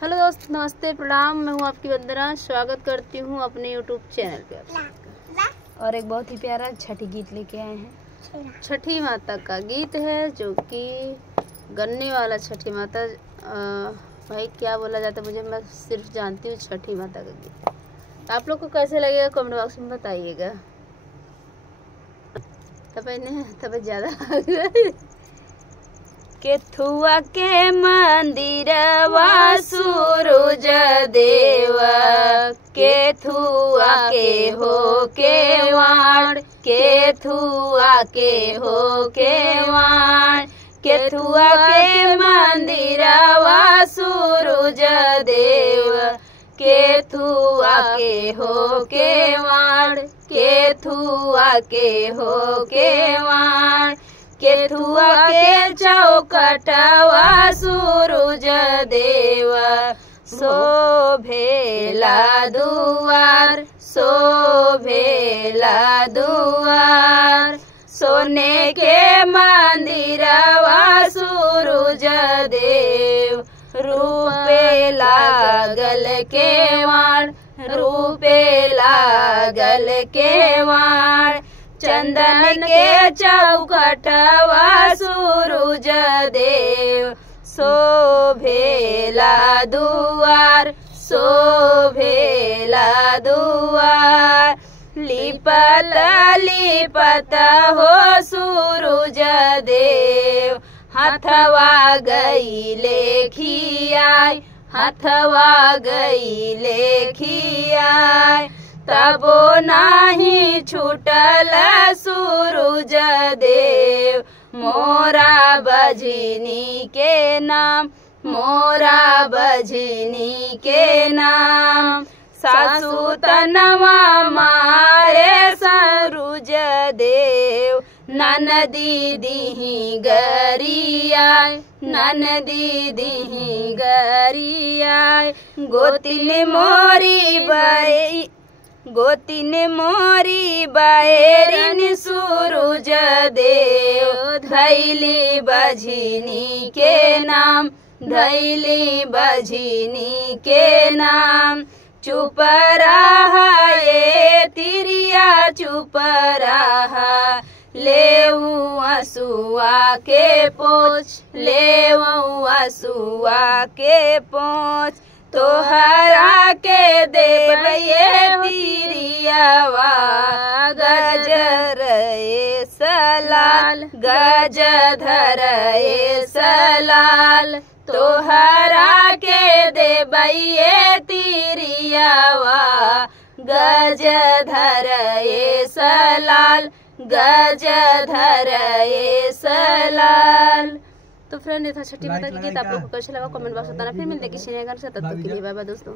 Hello दोस्त, नमस्ते, प्रणाम। मैं हूँ आपकी वंदना। स्वागत करती हूँ अपने यूट्यूब चैनल पे। और एक बहुत ही प्यारा छठी गीत लेके आए हैं। छठी माता का गीत है, जो कि गन्ने वाला छठी माता। भाई क्या बोला जाता है मुझे, मैं सिर्फ जानती हूँ छठी माता का गीत। आप लोग को कैसे लगेगा कमेंट बॉक्स में बताइएगा। तब ज़्यादा केथुआ के मंदिरवा सूरज देवा, केथुआ के हो केवाड़, केथुआ के हो केवाड़, केथुआ के मंदिरवा सूरज देवा, केथुआ के हो केवाड़, केथुआ के हो केवाड़, केथुआ के चौकटवा सूरज देवा, शोभेला दुआर, शोभेला दुआर, सोने के मंदिरवा सूरज देव, रूपे लागल केवाड़, रूपे लागल केवाड़, चंदन के चौकटवा सूरज देव, शोभेला दुआर, शोभेला दुआर, लिपत लिपत हो सूरज देव, हथवा गईले खियाय, हथवा गईले खियाय, तबो नाही छूटल सूरज देव, मोरा बजनी के नाम, मोरा बजनी के नाम, सासू तनवा मारे सूरज देव, ननदी दीही गरियाय, ननदी दीही गरियाय, गोतिन मोरी बई, गोतिन मोरी बायरिन सूरज देव, धैली बजनी के नाम, धैली बजनी के नाम, चुप रहा ये तिरिया, चुप रहा, लेऊ असुआ के पोछ, लेऊ असुआ के पोछ, तोहरा के देव ये तिरियावा, गजर ए सलाल, गजधर ए सलाल, तोहरा के देव ये तिरियावा, गजधर ए सलाल, गजधर ए सलाल। तो फ्रेंड, ये था छठी माता की गीत। आप लोग को कैसे लगा कमेंट बॉक्स बताना। फिर मिलते किसी नए गाने से, तब तक के लिए बाय बाय दोस्तों।